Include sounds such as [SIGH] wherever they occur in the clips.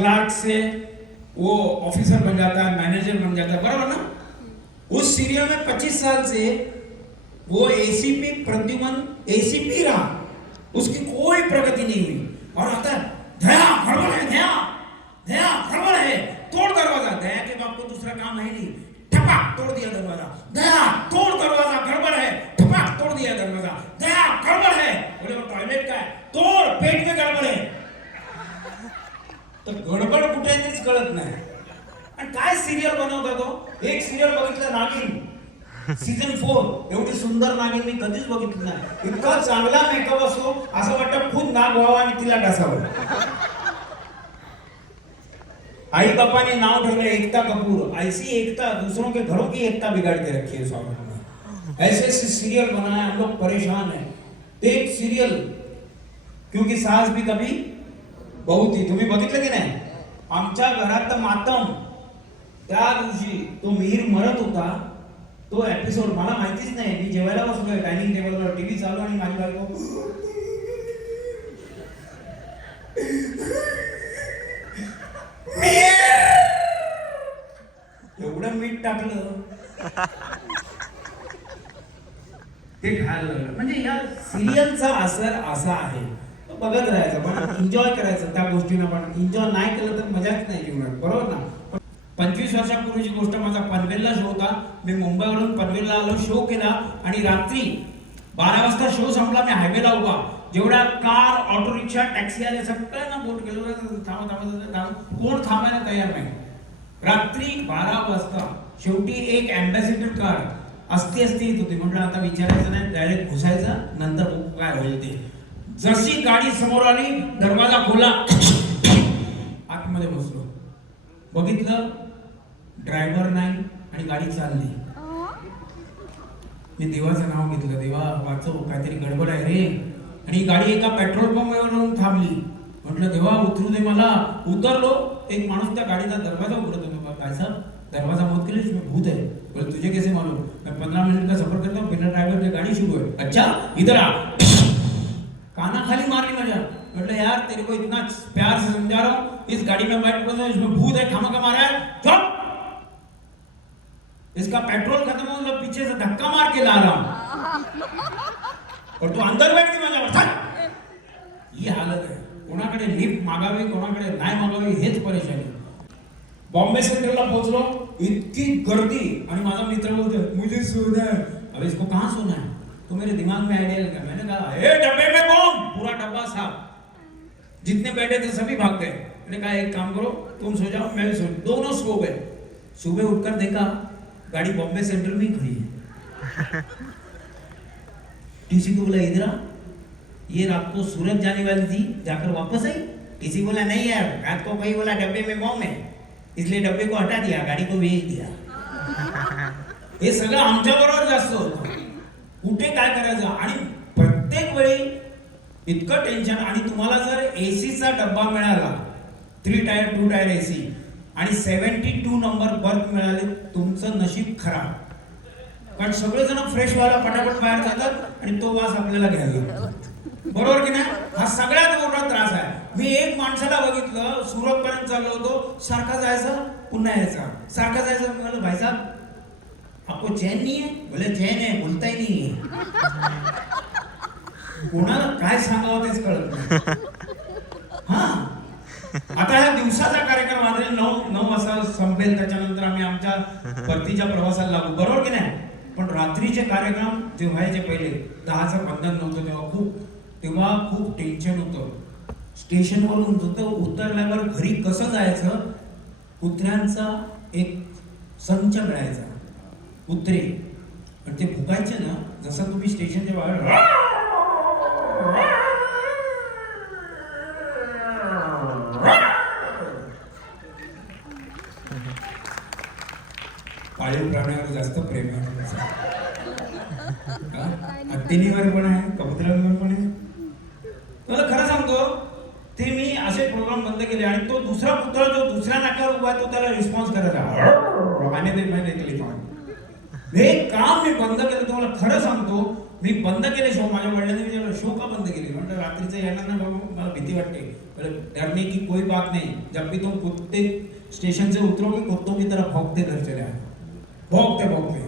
Clerk से वो officer बन जाता है, मैनेजर बन जाता है, बराबर ना? उस सीरियल में 25 साल से वो एसीपी प्रद्युमन एसीपी रहा। उसकी कोई प्रगति नहीं हुई। और आता है गडबड कुठे तीच कळत नाही. आणि काय सिरियल बनवता तो? एक सिरियल बघितलं नागिन सीझन फोर एवढी सुंदर नागिन मी कधीच बघितली नाही. इतका चांगला मेकअप असतो असं वाटतं खूप नाग व्हावं आणि तिला डासावं. आई बापाने नाव ठेवलं एकता कपूर. ऐसी एकता दूसरों के घरों की एकता बिगाड़ के रखी है स्वामी ने ऐसे ऐसे सीरियल बनाए हम लोग परेशान है. एक सीरियल क्योंकि सास भी कभी बहुत. ही तुम्ही बघितलं की नाही? आमच्या घरात मातम. त्या दिवशी तो मिहीर मरत होता. तो एपिसोड मला माहितीच नाही. मी जेवायला बसलोय डायनिंग टेबलवर टीव्ही चालू आणि माझी बायको. एवढं मीठ टाकलं. ते खायला लागलं. म्हणजे या सिरियलचा असर असा आहे. बघत राहायचं पण एन्जॉय करायचं त्या गोष्टीनं. पण एन्जॉय नाही केलं तर मजाच नाही जीवनात बरोबर ना? पंचवीस वर्षापूर्वीची गोष्ट माझा पनवेलला शो होता. मी मुंबईवरून पनवेलला आलो शो केला आणि रात्री बारा वाजता शो संपला मी हायवेला उभा. जेवढ्या कार ऑटो रिक्षा टॅक्सी आले सगळ्यांना बोट गेलो थांबा थांबा कोण थांबायला तयार नाही? रात्री बारा वाजता शेवटी एक अँबॅसिडर कार असती असती येत होती. म्हटलं आता विचारायचं नाही डायरेक्ट घुसायचं नंतर काय होईल ते. जशी गाडी समोर आली दरवाजा खोला. आतमध्ये बसलो. बघितलं ड्रायव्हर नाही आणि गाडी चालली. मी देवाचं नाव घेतलं. देवा वाचव काहीतरी गडबड आहे रे. आणि गाडी एका पेट्रोल पंपवर थांबली. म्हटलं देवा उतरू दे मला. उतरलो. एक माणूस त्या गाडीचा दरवाजा उघडत होता. काय सर? दरवाजा बहुत केले भूत आहे. बोल तुझे कैसे मालूम? मैं पंद्रह मिनट का सफर करता. हूँ बिना ड्राइवर के गाड़ी शुरू है अच्छा इधर आ कानाखाली मारली माझ्या. म्हटलं यार तेरे को इतना प्यार से समझा रहा हूं. इस गाड़ी में बैठ कर इसमें भूत है खामा का मारा है। चुप! इसका पेट्रोल खत्म हो गया पीछे से धक्का मार के ला रहा हूं। और तू अंदर बैठ के माझ्यावर। चल! ही हालत आहे कोणाकडे लिफ्ट मागावी कोणाकडे नाही मागावी हेच परेशानी. बॉम्बे सेंट्रलला पोहोचलो. इतकी गर्दी. आणि माझा मित्र बोलतो मुझे सोना है. अबे इसको कहां सोना है? तो मेरे दिमाग में आइडिया लगा मैंने कहा ए डब्बे में कौन पूरा डब्बा साफ। जितने बैठे थे सभी भाग गए मैंने कहा एक काम करो तुम सो जाओ मैं भी सो दोनों सो गए। सुबह उठकर देखा गाड़ी बॉम्बे सेंट्रल में ही खड़ी है। टीसी को बोला इधर ये रात को सूरत जाने वाली थी जाकर वापस आई? टीसी बोला नहीं यार रात को कोई बोला डब्बे में बॉम्ब है। इसलिए डब्बे को हटा दिया गाड़ी को भेज दिया। हे सगळं आमच्या बरोबर जास्त होतं. कुठे काय करायचं? आणि प्रत्येक वेळी इतकं टेन्शन आणि तुम्हाला जर एसीचा डब्बा मिळाला three tier two tier AC आणि सेव्हन्टी टू नंबर बर्थ मिळाले तुमचं नशीब खराब. कारण सगळेजण फ्रेश व्हायला पटापट बाहेर जातात आणि तो वास आपल्याला घ्यायला बरोबर की नाही? हा सगळ्यात मोठा त्रास आहे. मी एक माणसाला बघितलं सुरत पर्यंत चाललो होतो सारखा जायचा पुन्हा यायचा. सारखा जायचा मी म्हणलं भाई साहब आपको चैन नहीं है? बोले चैन है बोलता ही नहीं है. कोणाला काय सांगावं तेच कळत हा? आता ह्या दिवसाचा कार्यक्रम आज नऊ नऊ वाजता संपेल त्याच्यानंतर आम्ही आमच्या परतीच्या प्रवासाला लागू. बरोबर की नाही? पण रात्रीचे कार्यक्रम जे व्हायचे पहिले दहाचं बंधन नव्हतं तेव्हा खूप तेव्हा खूप टेन्शन होतं. स्टेशनवरून होतं उतरल्यावर घरी कसं जायचं? कुत्र्यांचा एक संच मिळायचा. कुत्रे. पण ते भुकायचे ना जसं तुम्ही स्टेशनच्या बाहेर पाळीव प्राण्यावर जास्त प्रेम आहे. हत्तीनीवर पण आहे कबुतरांवर पण आहे. तुला खरं सांगतो ते मी असे प्रोग्राम बंद केले आणि तो दुसरा पुतळा जो दुसऱ्या नाक्यावर उभा तो त्याला रिस्पॉन्स करायचा मैंने ते मैंने हे काम मी बंद केलं. तुम्हाला खरं सांगतो मी बंद केले शो माझ्या वडिलांनी विचारलं शो का बंद केली? म्हटलं रात्रीचं येणार ना बाबा मला भीती वाटते. बोले, डरने की कोई बात नाही जब भी तुम कुत्ते स्टेशन से उतरोगे कुत्तों की तरह भौंकते घर चले आए भौंकते भौंकते।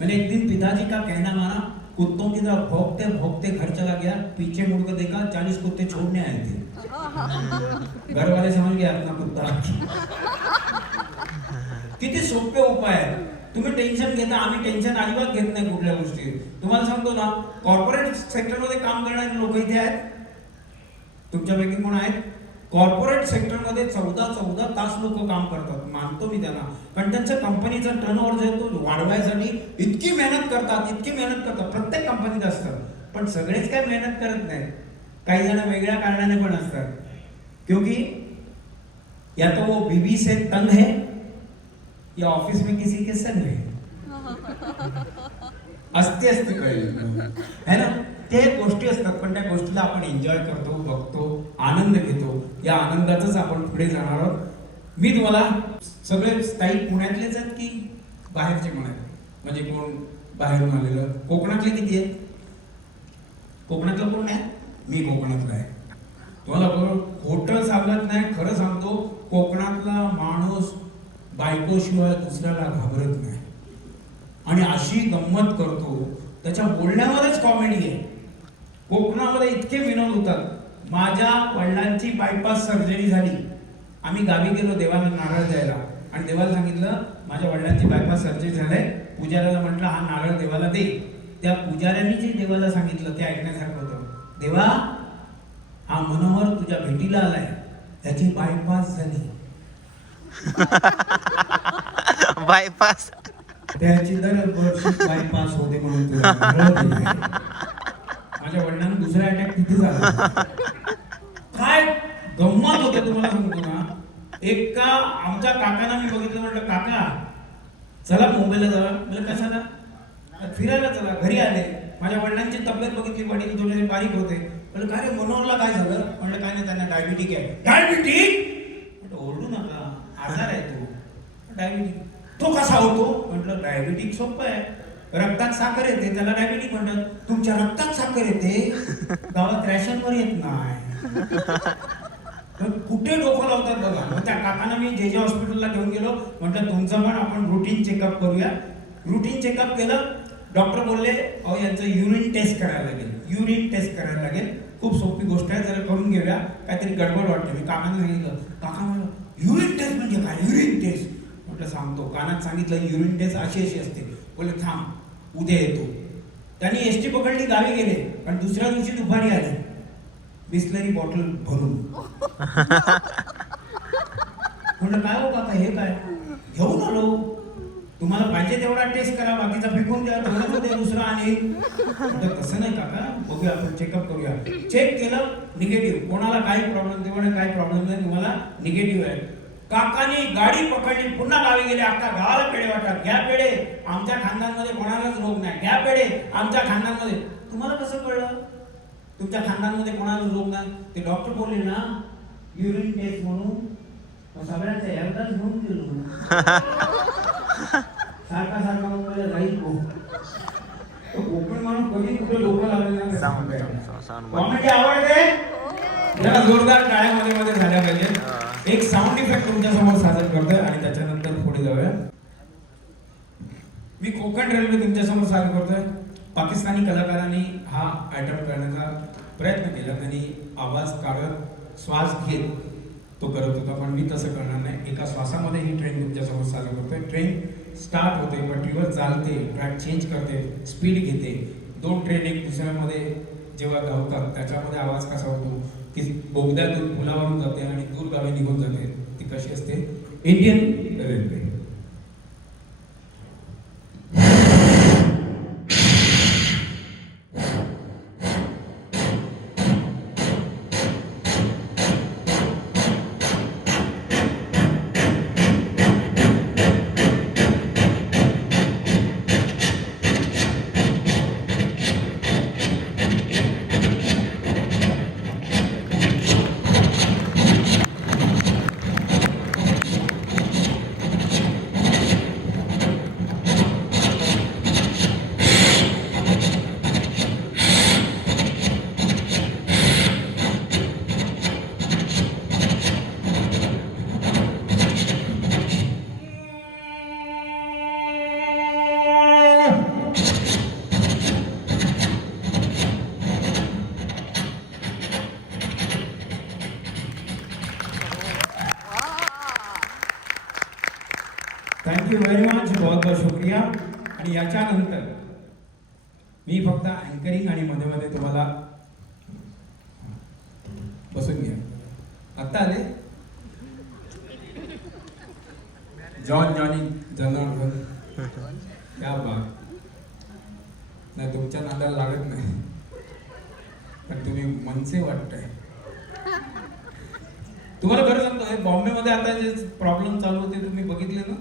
मैंने एक दिन पिताजी का कहना माना कुत्तों की तरह भौंकते भौंकते घर चला गया पीछे मुड़कर देखा चालीस कुत्ते छोड़ने आए थे. घर वाले समझ गया अपना कुत्ता। किती सोपे उपाय आहेत तुम्ही टेन्शन घेता आम्ही टेन्शन अजिबात घेत नाही कुठल्या गोष्टी. तुम्हाला सांगतो ना कॉर्पोरेट सेक्टरमध्ये काम करणारे लोक इथे आहेत. तुमच्यापैकी कोण आहेत? कॉर्पोरेट सेक्टरमध्ये चौदा चौदा तास लोक काम करतात. मानतो मी त्यांना. पण त्यांच्या कंपनीचा टर्नओव्हर जो आहे तो वाढवायसाठी इतकी मेहनत करतात इतकी मेहनत करतात. प्रत्येक कंपनीत असतात. पण सगळेच काय मेहनत करत नाहीत. काही जण वेगळ्या कारणाने पण असतात. क्योंकि या तो वो बीबी से तंग है. या ऑफिस में किसी के संग है असते असते कळेल है। ना? ते गोष्टी असतात पण त्या गोष्टीला आपण एन्जॉय करतो बघतो आनंद घेतो. या आनंदातच आपण पुढे जाणार आहोत. मी तुम्हाला सगळे स्थायी पुण्यातलेच आहेत की बाहेरचे पण आहेत म्हणजे कोण बाहेरून आलेलं? कोकणातले किती आहेत? कोकणातलं कोण आहे मी कोकणातला आहे. तुम्हाला बरोबर खोटं सांगत नाही खरं सांगतो कोकणातला माणूस बायकोशिवाय दुसऱ्याला घाबरत नाही. आणि अशी गंमत करतो त्याच्या बोलण्यामध्येच कॉमेडी आहे. कोकणामध्ये इतके विनोद होतात. माझ्या वडिलांची बायपास सर्जरी झाली. आम्ही गावी गेलो देवाला नारळ द्यायला. आणि देवाला सांगितलं माझ्या वडिलांची बायपास सर्जरी झालंय. पुजाऱ्याला म्हटलं हा नारळ देवाला दे. त्या पुजाऱ्यांनी जे देवाला सांगितलं ते ऐकण्यासारखं होतं. देवा हा मनोहर तुझ्या भेटीला आलाय. त्याची बायपास झाली. [LAUGHS] बायपास त्याची दर बायपास होते म्हणून माझ्या वडिलांना दुसरा अटॅक किती झाला? काय गंमत होते तुम्हाला सांगतो ना? एका आमच्या काकांना मी बघितलं म्हटलं काका चला मुंबईला जाऊया म्हणजे कशाला? फिरायला चला घरी आले. माझ्या वडिलांची तब्येत बघितली वडील थोडेसे बारीक होते. म्हणलं काय रे मनोहरला काय झालं? म्हणलं काय नाही त्यांना डायबिटिक आहे. डायबिटिक म्हटलं ओरडू नका आजार आहे तो डायबिटिक तो कसा होतो? म्हटलं डायबिटिक सोपं आहे. रक्तात साखर येते त्याला डायबिटिक म्हणतात. तुमच्या रक्तात साखर येते? [LAUGHS] गावात रॅशनवर येत नाही. तर कुठे डोकं लावतात बघा. मग त्या काकांना मी जे जे हॉस्पिटलला घेऊन गेलो म्हटलं तुमचं पण आपण रुटीन चेकअप करूया. रुटीन चेकअप केलं. डॉक्टर बोलले अहो यांचं युरिन टेस्ट करायला लागेल. युरिन टेस्ट करायला लागेल. खूप सोपी गोष्ट आहे. जरा करून घेऊया. काहीतरी गडबड वाटते. मी काकांना सांगितलं काका म्हणलं युरिन टेस्ट म्हणजे काय? युरिन टेस्ट म्हटलं सांगतो? कानात सांगितलं युरिन टेस्ट अशी अशी असते. बोलले थांब उद्या येतो. त्यांनी एस टी पकडली गावी गेले. पण दुसऱ्या दिवशी दुपारी आले. बिस्लरी बॉटल भरून. म्हणलं काय हो काका हे काय? घेऊन आलो. तुम्हाला पाहिजे तेवढा टेस्ट करा बाकीचा फेकून द्या थोडं होते दुसरा आणि तसं नाही काका बघूया आपण चेकअप करूया. चेक केलं निगेटिव्ह कोणाला काही प्रॉब्लेम तेवढा काही प्रॉब्लेम नाही तुम्हाला निगेटिव्ह आहे. काकानी गाडी पकडली पुन्हा गावी गेले. आता गावाला पेढे वाटतात घ्या पेढे. आमच्या खानदानमध्ये कोणालाच रोग नाही. घ्या पेढे. आमच्या खानदानमध्ये. तुम्हाला कसं कळलं? तुमच्या खानदानमध्ये कोणाला रोग नाही? ते डॉक्टर बोलले ना युरिन टेस्ट म्हणून सगळ्यांचा एकदाच घेऊन गेलो सारखा सारखा मुंबईला जाईल कोकण म्हणून कधी कुठे लोक लागले आवडते? जरा जोरदारमध्ये झाल्या पाहिजे एक साऊंड इफेक्ट तुमच्यासमोर सादर करतोय आणि त्याच्यानंतर पुढे जाऊया. मी कोकण रेल्वे तुमच्यासमोर सादर करतोय. पाकिस्तानी कलाकारांनी हा आयटम करण्याचा प्रयत्न केला. त्यांनी आवाज काढत श्वास घेत तो करत होता पण मी तसं करणार नाही. एका श्वासामध्ये ही ट्रेन तुमच्यासमोर सादर करतोय. ट्रेन स्टार्ट होते पटरीवर चालते ट्रॅक चेंज करते स्पीड घेते. दोन ट्रेन एक दुसऱ्यामध्ये जेव्हा धावतात त्याच्यामध्ये आवाज कसा होतो? की बोगद्यातून पुलावरून जाते आणि दूर गावी निघून जाते ती कशी असते? इंडियन रेल्वे आणि याच्यानंतर मी फक्त अँकरिंग आणि मध्ये मध्ये तुम्हाला बसून घ्या. आत्ता आले? John Johnny Janardan. क्या बाग नाही तुमच्या नादाला लागत नाही. पण तुम्ही मनसे वाटताय. तुम्हाला खरं सांगतो हे बॉम्बेमध्ये आता जे प्रॉब्लेम चालू होते तुम्ही बघितले ना?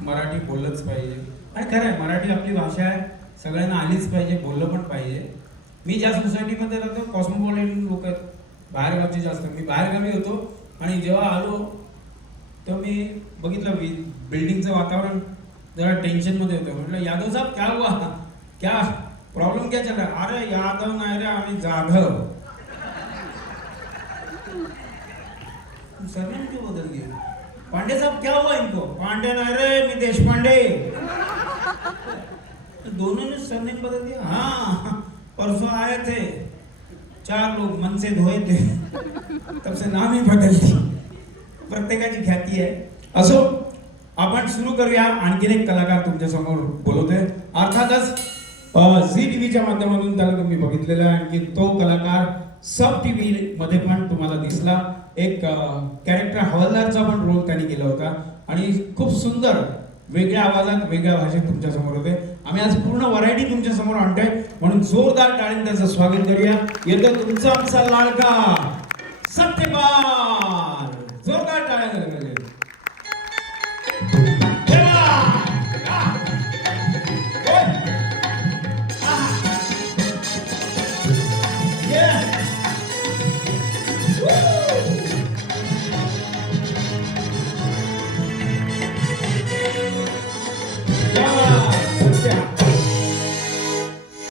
मराठी बोललंच पाहिजे. आणि खरं आहे मराठी आपली भाषा आहे. सगळ्यांना आलीच पाहिजे बोललं पण पाहिजे. मी ज्या सोसायटीमध्ये राहतो कॉस्मोपॉलिटन लोक आहेत. बाहेरगावचे जास्त. मी बाहेरगावी होतो आणि जेव्हा आलो तेव्हा मी बघितलं बिल्डिंगचं वातावरण. जरा टेन्शनमध्ये होतं. म्हटलं यादव साहेब क्या हुआ? क्या प्रॉब्लेम क्या चल अरे यादव नाही रे आम्ही जाधव. सरनेम क्यों बदल गया पांडे साहब क्या हुआ इनको? पांडे नहीं रे मी देशपांडे. दोनों ने सरनेम बदल दिया? हाँ परसों आए थे। चार लोग मन से धोए थे। तब से नाम ही बदल प्रत्येकाची ख्याती आहे असो आपण सुरू करूया आणखीन एक कलाकार तुमच्यासमोर बोलवतोय. अर्थातच झी टीव्हीच्या माध्यमातून त्याला तुम्ही बघितलेलं आहे. आणखी तो कलाकार सब टीव्ही मध्ये पण तुम्हाला दिसला. एक कॅरेक्टर हवालदारचा पण रोल त्यांनी केला होता. आणि खूप सुंदर वेगळ्या आवाजात वेगळ्या भाषेत तुमच्यासमोर होते. आम्ही आज पूर्ण व्हरायटी तुमच्यासमोर आणतोय. म्हणून जोरदार टाळीन त्याचं स्वागत करूया. येतो तुमचा आमचा लाडका सत्यपाल. जोरदार